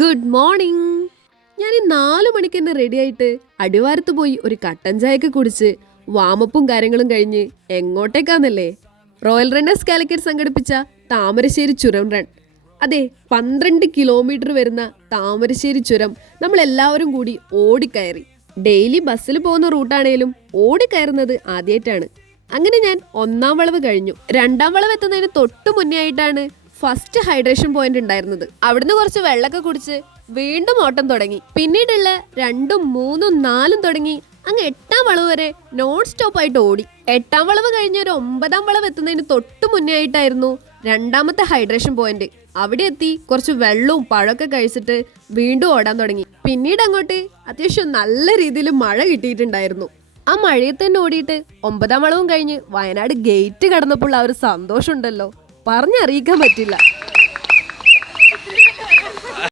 Good morning. ഞാൻ ഈ 4 മണിക്ക് തന്നെ റെഡി ആയിട്ട് അടിവാരത്ത് പോയി ഒരു കട്ടൻ ചായയൊക്കെ കുടിച്ച് വാമപ്പും കാര്യങ്ങളും കഴിഞ്ഞ് എങ്ങോട്ടേക്കാന്നല്ലേ? റോയൽ റണ്ണേഴ്സ് കാലിക്കറ്റ് സംഘടിപ്പിച്ച താമരശ്ശേരി ചുരം റൺ. അതെ, 12 കിലോമീറ്റർ വരുന്ന താമരശ്ശേരി ചുരം നമ്മൾ എല്ലാവരും കൂടി ഓടിക്കയറി. ഡെയിലി ബസ്സിൽ പോകുന്ന റൂട്ടാണേലും ഓടിക്കയറുന്നത് ആദ്യമായിട്ടാണ്. അങ്ങനെ ഞാൻ 1-ാം വളവ് കഴിഞ്ഞു. 2-ാം വളവ് എത്തുന്നതിന് തൊട്ടു മുന്നേ ആയിട്ടാണ് ഫസ്റ്റ് ഹൈഡ്രേഷൻ പോയിന്റ് ഉണ്ടായിരുന്നത്. അവിടുന്ന് കുറച്ച് വെള്ളമൊക്കെ കുടിച്ച് വീണ്ടും ഓട്ടം തുടങ്ങി. പിന്നീടുള്ള 2ഉം 3ഉം 4ഉം തുടങ്ങി അങ്ങ് 8-ാം വളവ് വരെ നോൺ സ്റ്റോപ്പ് ആയിട്ട് ഓടി. 8-ാം വളവ് കഴിഞ്ഞ ഒരു 9-ാം വളവ് എത്തുന്നതിന് തൊട്ടു മുന്നേ ആയിട്ടായിരുന്നു 2ാമത്തെ ഹൈഡ്രേഷൻ പോയിന്റ്. അവിടെ എത്തി കുറച്ച് വെള്ളവും പഴമൊക്കെ കഴിച്ചിട്ട് വീണ്ടും ഓടാൻ തുടങ്ങി. പിന്നീട് അങ്ങോട്ട് അത്യാവശ്യം നല്ല രീതിയിൽ മഴ കിട്ടിയിട്ടുണ്ടായിരുന്നു. ആ മഴയത്ത് തന്നെ ഓടിയിട്ട് 9-ാം വളവും കഴിഞ്ഞ് വയനാട് ഗേറ്റ് കടന്നപ്പോൾ ആ ഒരു സന്തോഷം ഉണ്ടല്ലോ, പറഞ്ഞറിയിക്കാൻ പറ്റില്ല.